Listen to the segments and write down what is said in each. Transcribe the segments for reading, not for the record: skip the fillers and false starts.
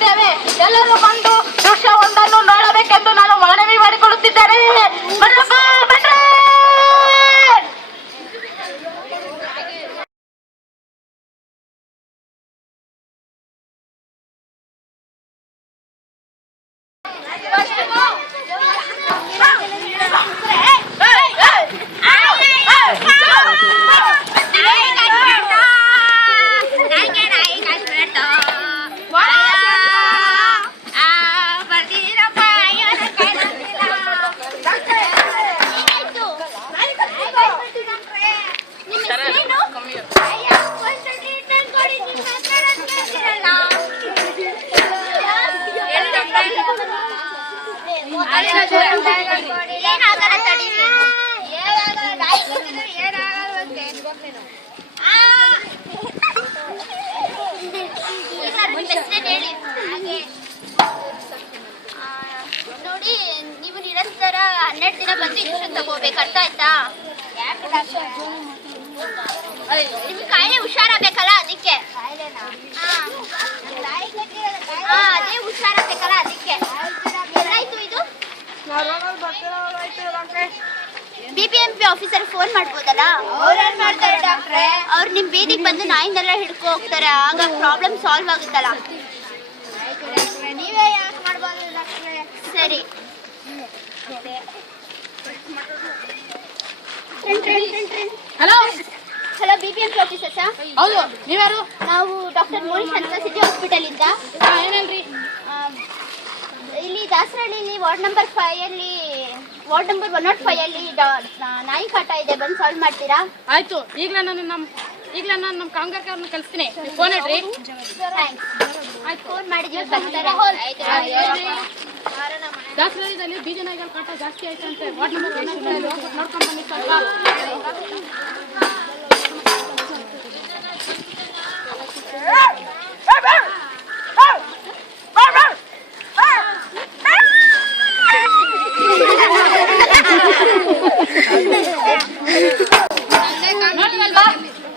ಮಾಡಿಕೊಳ್ಳುತ್ತಿದ್ದೇವೆ. ಎಲ್ಲರೂ ಬಂದು ದೃಶ್ಯವೊಂದನ್ನು ನೋಡಬೇಕೆಂದು ನಾನು ಮನವಿ ಮಾಡಿಕೊಳ್ಳುತ್ತಿದ್ದೇನೆ. ನೋಡಿ, ನೀವು ನಿರಂತರ 12 ದಿನ ಬಂದು ಇಂಜೆಕ್ಷನ್ ತಗೋಬೇಕು, ಅರ್ಥ ಆಯ್ತಾ? ನಿಮ್ಗೆ ಕಾಯಿಲೆ ಹುಷಾರಾಗಬೇಕಲ್ಲ, ಅದಕ್ಕೆ. ಅದೇ ಹುಷಾರಾಗಬೇಕಲ್ಲ, ಅದಕ್ಕೆ. ಎಲ್ಲಾಯ್ತು ಇದು? BBMP ಆಫೀಸರ್ ಫೋನ್ ಮಾಡ್ಬೋದಲ್ಲ? ಅವ್ರೇನ್ ಮಾಡ್ತಾರೆ ಡಾಕ್ಟ್ರೆ? ಅವ್ರು ನಿಮ್ ಬೀದಿಗೆ ಬಂದು ನಾಯಿಂದೆಲ್ಲ ಹಿಡ್ಕೊ ಹೋಗ್ತಾರೆ, ಆಗ ಪ್ರಾಬ್ಲಮ್ ಸಾಲ್ವ್ ಆಗುತ್ತಲ್ಲ. ನೀವೇ ಯಾಕೆ ಮಾಡ್ಬೋದು ಡಾಕ್ಟ್ರೆ? ಸರಿ. Hello hello, BBMP officer sir? ಹೌದು, ನೀವ್ಯಾರು? ನಾವು ಡಾಕ್ಟರ್ ಮೋನಿಶ್ ಅಂತ ಸಿಟಿ ಹಾಸ್ಪಿಟಲ್ ಇಂದ. ಏನೇನ್ರಿ? ಇಲ್ಲಿ ದಾಸರಹಳ್ಳಿಲಿ ವಾರ್ಡ್ ನಂಬರ್ 5 ಅಲ್ಲಿ, ವಾರ್ಡ್ ನಂಬರ್ 105 ಅಲ್ಲಿ ನಾಯಿ ಕಾಟ ಇದೆ, ಬಂದು ಸಾಲ್ವ್ ಮಾಡ್ತೀರಾ? ಆಯ್ತು, ಈಗಲೇ ನಾನು ನಮ್ಮ ಕಾಮಗಾರಿಕರನ್ನ ಕಳಿಸ್ತೀನಿ. ಫೋನ್ ಇಡ್ರಿ. ಆಯ್ತು, ಫೋನ್ ಮಾಡಿದ್ವಿ, ಬರ್ತಾರೆ. ದಾಸರಳ್ಳಿದಲ್ಲಿ ಬೀದಿ ನಾಯಿಗಳ ಕಾಟ ಜಾಸ್ತಿ ಆಯ್ತು ಅಂತೆ. ವಾರ್ಡ್ ನಂಬರ್ 105 ನೋಡ್ಕೊಂಡು ಬನ್ನಿ ಸ್ವಲ್ಪ.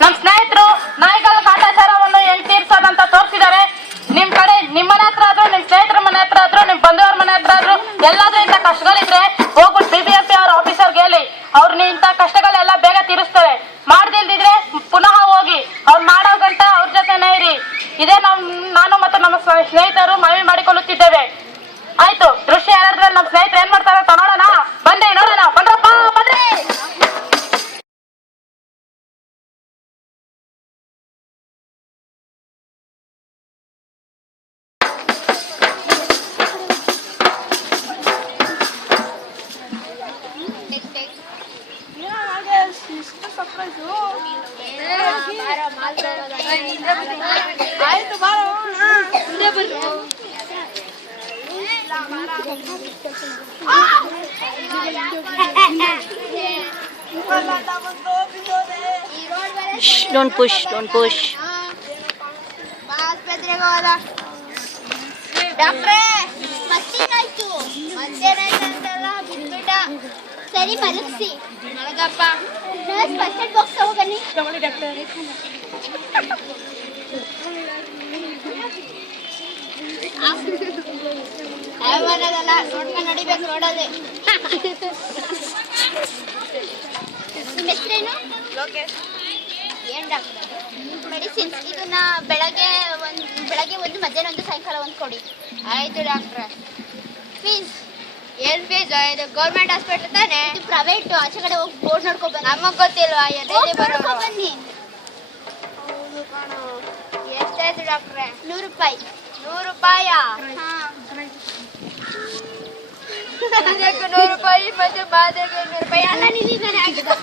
ನಮ್ ಸ್ನೇಹಿತರು ನಾಯಿಗಳ ಕಾಟಾಚಾರವನ್ನು ಹೆಂಗ್ ತೀರ್ಸೋದಂತ ತೋರಿಸಿದ್ದಾರೆ. ನಿಮ್ ಕಡೆ ನಿಮ್ಮ ಮನೆ ಹತ್ರ ಆದ್ರೂ, ನಿಮ್ ಸ್ನೇಹಿತರ ಮನೆ ಹತ್ರ ಆದ್ರೂ, ನಿಮ್ ಬಂಧುವ್ರ ಮನೆ ಹತ್ರ ಆದ್ರೂ ಎಲ್ಲಾದ್ರೂ ಇಂಥ ಕಷ್ಟಗಳಿದ್ರೆ ಹೋಗ್ಬಿಟ್ಟು BBMP ಅವ್ರ ಆಫೀಸರ್ಗೆ ಹೇಳಿ, ಅವ್ರು ಇಂಥ ಕಷ್ಟಗಳೆಲ್ಲ ಬೇಗ ತೀರಿಸ್ತಾರೆ. ಮಾಡ್ದಿಲ್ದಿದ್ರೆ ಪುನಃ ಹೋಗಿ ಅವ್ರು ಮಾಡೋ ಗಂಟ ಅವ್ರ ಜೊತೆನೇ ಇರಿ. ಇದೇ ನಾನು ಮತ್ತು ನಮ್ಮ ಸ್ನೇಹಿತರು ಮನವಿ ಮಾಡಿಕೊಳ್ಳುತ್ತಿದ್ದೇವೆ. ಆಯ್ತು, ದೃಶ್ಯ ಯಾರಾದ್ರೆ ನಮ್ಮ ಸ್ನೇಹಿತರು ಏನ್ ಮಾಡ್ತಾರೆ ಅಂತ ನೋಡೋಣ. ಬನ್ನಿ, ನೋಡೋಣ. ಬನ್ರಪ್ಪ, ಬನ್ರಿ. ಆಯ್ತು ಬಾರೋ. Don't push, don't push. ಆಸ್ಪತ್ರೆಗೆ ಹೋದ ಡಾಕ್ಟ್ರೇ. ಮತ್ತೇನಾಯ್ತು? ಮತ್ತೇನಾಯ್ತಂತಲ್ಲ, ಬಿಟ್ಬಿಟ್ಟ. ಸರಿ, ಮಲಗಿಸಿ. ಮಲಗಪ್ಪ. ನರ್ಸ್ ಫಸ್ಟ್ ಏಡ್ ಬಾಕ್ಸ್ ತಗೋಬನ್ನಿ. ಬರೋದಲ್ಲ, ನೋಡ್ಕೊಂಡು ನಡಿಬೇಕು, ನೋಡೋದೆ. ನಿಮ್ಮ ಹೆಸರೇನು? ಲೋಕೇಶ್. ಏನ್ ಡಾಕ್ಟರ್? ಮೆಡಿಸಿನ್ಸ್ ಇದನ್ನ ಬೆಳಗ್ಗೆ ಒಂದು, ಮಧ್ಯಾಹ್ನ ಒಂದು, ಸಾಯಂಕಾಲ ಒಂದು ಕೊಡಿ. ಆಯ್ತು ಡಾಕ್ಟ್ರೆ. ಫೀಸ್? ಏನ್ ಫೀಸ್? ಇದು ಗೌರ್ಮೆಂಟ್ ಹಾಸ್ಪಿಟಲ್ ತಾನೆ? ಇದು ಪ್ರೈವೇಟ್. ಆಚೆ ಕಡೆ ಹೋಗಿ ಬೋರ್ಡ್ ನೋಡ್ಕೊ ಬನ್ನಿ. ನಮಗ್ ಗೊತ್ತಿಲ್ವಾ? ಎಲ್ಲಿ ಬರೋದು? ಬನ್ನಿ. ಎಷ್ಟಾಯ್ತು ಡಾಕ್ಟ್ರೆ? 100 ರೂಪಾಯಿ. 100 ರೂಪಾಯ? ಹಾ. ಇದಕ್ಕೆ 100 ರೂಪಾಯಿ ಮತ್ತೆ ಬಾಧೆಗೆ 100 ರೂಪಾಯಿ. ಅಲ್ಲ, ನೀವೀಗನೇ ಆಗಿದೆ.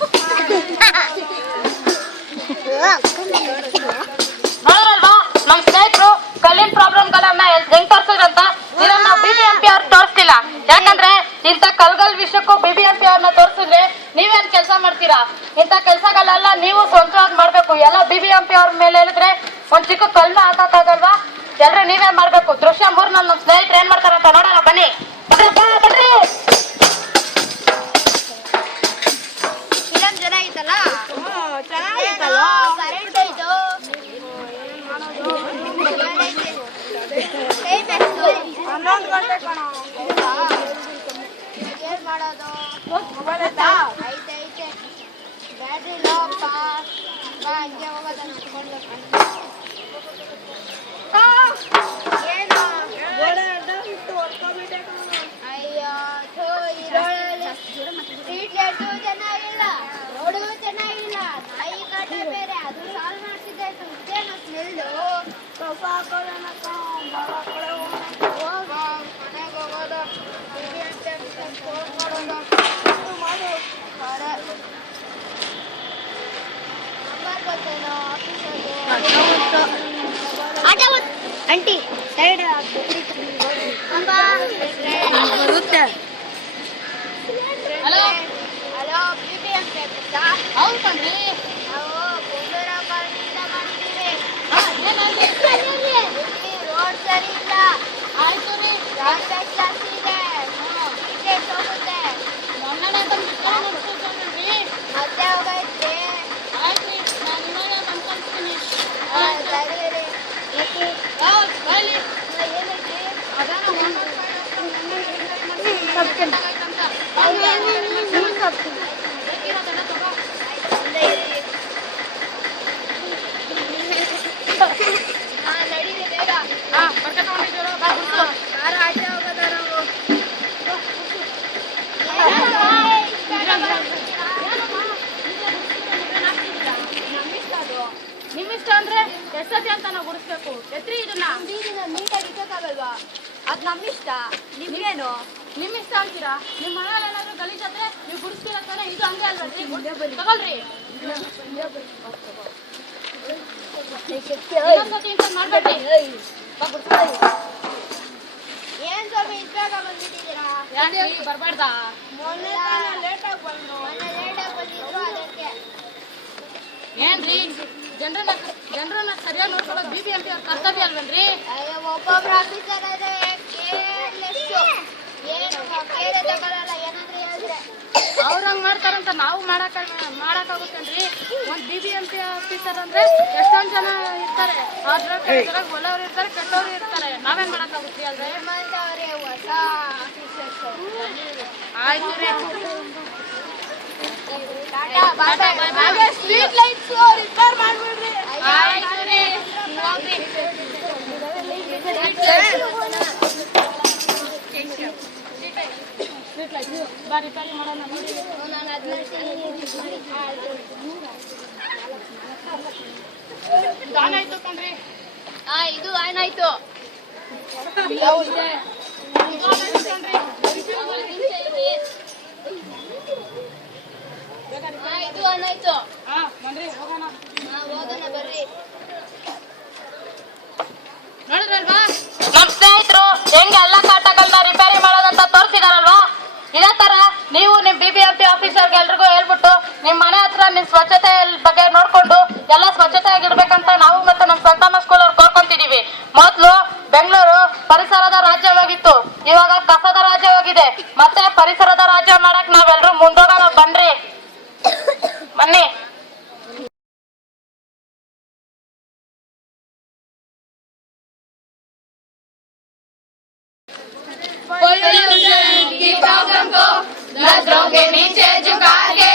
ನೋಡಲ್ವಾ ನಮ್ ಸ್ನೇಹಿತರು ಕಲ್ಲಿನ ಪ್ರಾಬ್ಲಮ್ಗಳನ್ನ ಹೆಂಗ್ ತೋರ್ಸಿದ್ರಂತ. ಇದನ್ನ BBMP ಅವ್ರು ತೋರಿಸ್ತಿಲ್ಲ. ಯಾಕಂದ್ರೆ ಇಂಥ ಕಲ್ಗಲ್ ವಿಷಯಕ್ಕೂ BBMP ಅವ್ರನ್ನ ತೋರಿಸಿದ್ರೆ ನೀವೇನ್ ಕೆಲಸ ಮಾಡ್ತೀರಾ? ಇಂಥ ಕೆಲಸಗಳೆಲ್ಲ ನೀವು ಸ್ವಂತವಾಗಿ ಮಾಡ್ಬೇಕು. ಎಲ್ಲ BBMP ಅವ್ರ ಮೇಲೆ ಹೇಳಿದ್ರೆ ಒಂದ್ ಚಿಕ್ಕ ಕಲ್ನ ಹಾಕಕ್ಕಾಗಲ್ವಾ? ಎಲ್ರು ನೀವೇ ಮಾಡ್ಬೇಕು. ದೃಶ್ಯ 3 ನಮ್ ಸ್ನೇಹಿತರು ಏನ್ ಮಾಡ್ತಾರಂತ ನೋಡೋಣ. ಬನ್ನಿ, ಬನ್ರಿ. ಫಿಲಂ ಚೆನ್ನಾಗಿತ್ತಲ್ಲ? ಚೆನ್ನಾಗಿತ್ತಲ್ಲ? ಕರೆಂಟ್ ಇದು. ಕೈ ಏನ್ ಮಾಡೋದು ಐತೆ ಬ್ಯಾಟ್ರಿ ಲೋಪ ಬಾ ಹಂಗೆ ಹೋಗೋದ ನಡ್ಕೊಂಡು ಏನು ಅಯ್ಯೋ ಥೂ, ಈ ರೋಡಲ್ಲಿ ಸ್ಟ್ರೀಟ್ ಲೈಟು ಚೆನ್ನಾಗಿಲ್ಲ, ರೋಡು ಚೆನ್ನಾಗಿಲ್ಲ, ನಾಯಿ ಕಾಟ ಬೇರೆ, ಅದು ಸಾಲ್ವ್ ಮಾಡ್ತಿದ್ದೆ ಇದೇನು ಸ್ಮೆಲ್ಲು. ಹೋಗ ಮನೆಗೆ ಹೋಗೋದು ಫೋನ್ ಮಾಡೋದು ಮಾಡು ನಂಬರ್ ಗೊತ್ತೇನೋ ಆಫೀಸಲ್ಲಿ ಆಂಟಿ ಸೈಡ್ ಬರುತ್ತೆ. Hello hello BBMP ಆಫೀಸಾ? ಹೌದು ಕಣ್ರಿ. ನಾವು ಬೆಂಗಳೂರ ಕಾಲನಿಯಿಂದ ಮಾಡಿದ್ದೀವಿ. ಏನಾಗಿ ಇಲ್ಲಿ ರೋಡ್ ಸರಿ ಇಲ್ಲ, ಆಯ್ತು ರೀ. ಟ್ರಾಫಿಕ್ ಜಾಸ್ತಿ ಇದೆ, ವೀಕೆಂಡ್ ಹೋಗುತ್ತೆ, ಮೊನ್ನೆ ಬಂದು ನೋಡ್ಕೊಳ್ರಿ. ಮತ್ತೆ ಹೋಗೈತೆ. ಆಯ್ತು ರೀ, ನಾನು ಇವಾಗ ಬಂದು ಕಳಿಸ್ತೀನಿ. ಸರಿ ರೀ. ಹೌದು ಬೈಲಿ. ಏನೈತಿ? ಅದಾನ ಬೇಕಿರೋದೆಲ್ಲ ತಗೋ. ಒಂದೇ ಇರಿ. ನಡೀರಿ ಬೇಗ. ಬರ್ಕ ತಗೊಂಡಿದ್ದೀರೋ ಬಾ ಗುಡ್ಸು. ಯಾರು ಆಚೆ ಹೋಗೋದ ನಾವು? ನಿಮ್ಮಿಷ್ಟ ಅಂದ್ರೆ ಎಷ್ಟೊತ್ತಿ ಅಂತ ನಾವು ಗುಡಿಸ್ಬೇಕು. ಎತ್ರಿ ಇದನ್ನ. ಬೀದಿನ ನೀಟಾಗಿ ಇಟ್ಟಕ್ಕಾಗಲ್ವಾ? ಅದು ನಮ್ಮಿಷ್ಟ, ನಿಮ್ಗೇನು? ನಿಮ್ಮಿಷ್ಟ ಅಂತೀರಾ? ನಿಮ್ಮ ಮನೇಲಿ ಏನಾದ್ರು ಗಲೀಜಾದ್ರೆ ನೀವು ಗುಡಿಸ್ತೀರ ತಾನೆ. ಇದು ಹಂಗೆ ಅಲ್ವಲ್ರಿ? ತಗೊಳ್ರಿ. ಇನ್ನೊಂದ್ಸತಿ ಇಂಥ ಮಾಡ್ಬೇಡಿ. ಬಾ ಗುಡ್ಸು. ಏನ್ ಸ್ವಾಮಿ ಇಷ್ಟ ಬಂದ್ಬಿಟ್ಟಿದ್ದೀರಾ? ಯಾಕೆ ಬರ್ಬಾರ್ದಾ? ಮೊನ್ನೆ ಲೇಟಾಗಿ ಬಂದಿದ್ರು ಅದಕ್ಕೆ. ಏನ್ರಿ ಜನರನ್ನ ಸರಿಯಾಗಿ ನೋಡ್ಕೊಳ್ಳೋದು BBMP ಅವ್ರ ಕರ್ತವ್ಯ ಅಲ್ವೇನ್ರಿ? ಅಯ್ಯೋ ಒಬ್ಬೊಬ್ರು ಆಫೀಸರ್ ಆದ್ರೆ ಕೇರ್ಲೆಸ್ಸು, ಏನು ಕೇರೆ ತಗೊಳಲ್ಲ, ಏನಾದ್ರೂ ಹೇಳಿದ್ರೆ. ಅವ್ರ ಹಂಗ್ ಮಾಡ್ತಾರಂತ ನಾವು ಮಾಡಕ್ಕಾಗುತ್ತೇನ್ರಿ? ಒಂದ್ BBMP ಆಫೀಸರ್ ಅಂದ್ರೆ ಎಷ್ಟೊಂದ್ ಜನ ಇರ್ತಾರೆ. ಅದ್ರಾಗ ಒಳ್ಳೆಯವ್ರು ಇರ್ತಾರೆ, ಕೆಟ್ಟವ್ರು ಇರ್ತಾರೆ. ನಾವೇನ್ ಮಾಡಕ್ಕಾಗುತ್ತೆ ಅಲ್ರಿ? ಹೇಮಂತವ್ರೆ ಹೊಸ ಆಫೀಸರ್ಸ್. ಆಯ್ತು ರೀ. ಟಾಟಾ ಬಾಯ್ ಬಾಯ್. ಹಾಗೆ ಸ್ಟ್ರೀಟ್ ಲೈಟ್ಸ್ ರಿಪೇರ್ ಮಾಡ್ಬಿಡ್ರಿ. ಆಯ್ತು ರೀ. ಹೋಗ್ರಿ. ಸ್ಟ್ರೀಟ್ ಲೈಟ್ ಬಾ ರಿಪೇರಿ ಮಾಡೋಣ ನೋಡಿ. ನಾನು ಅದ್ ಮಾಡ್ತೀನಿ. ದಾನ ಆಯ್ತು ಕಣ್ರಿ. ಇದು ಏನಾಯ್ತು? ಇದು ಆನಾಯ್ತು ಕಣ್ರಿ. ಇದು ಏನಾಯ್ತು? ಬನ್ರಿ ಹೋಗೋಣ. ಹೋಗೋಣ ಬರ್ರಿ. ನೋಡಿದ್ರಲ್ವಾ ನಮ್ ಸ್ನೇಹಿತರು ಹೆಂಗೆ ಎಲ್ಲ ಕಾಟಗಳನ್ನ ರಿಪೇರಿ ಮಾಡೋದಂತ ತೋರಿಸಿದಾರಲ್ವಾ? ಇದೇ ತರ ನೀವು ನಿಮ್ BBMP ಆಫೀಸರ್ಗೆ ಎಲ್ರಿಗೂ ಹೇಳ್ಬಿಟ್ಟು ನಿಮ್ ಮನೆ ಹತ್ರ ನಿಮ್ ಸ್ವಚ್ಛತೆ ಬಗ್ಗೆ ನೋಡ್ಕೊಂಡು ಎಲ್ಲ ಸ್ವಚ್ಛತೆಯಾಗಿರ್ಬೇಕಂತ ನಾವು ಮತ್ತೆ ನಮ್ ಸಂತಾನ ಸ್ಕೂಲ್ ಅವ್ರು ಕೋರ್ಕೊಂತಿದೀವಿ. ಮೊದ್ಲು ಬೆಂಗಳೂರು ಪರಿಸರದ ರಾಜ್ಯವಾಗಿತ್ತು, ಇವಾಗ ಕಸದ ರಾಜ್ಯವಾಗಿದೆ. ಮತ್ತೆ ಪರಿಸರದ ರಾಜ್ಯ ಮಾಡಕ್ ನಾವೆಲ್ಲರೂ ಮುಂದೋಗೋಣ ಬನ್ರಿ. ಬನ್ನಿ. पोल्यूशन की प्रॉब्लम को नजरों के नीचे झुका के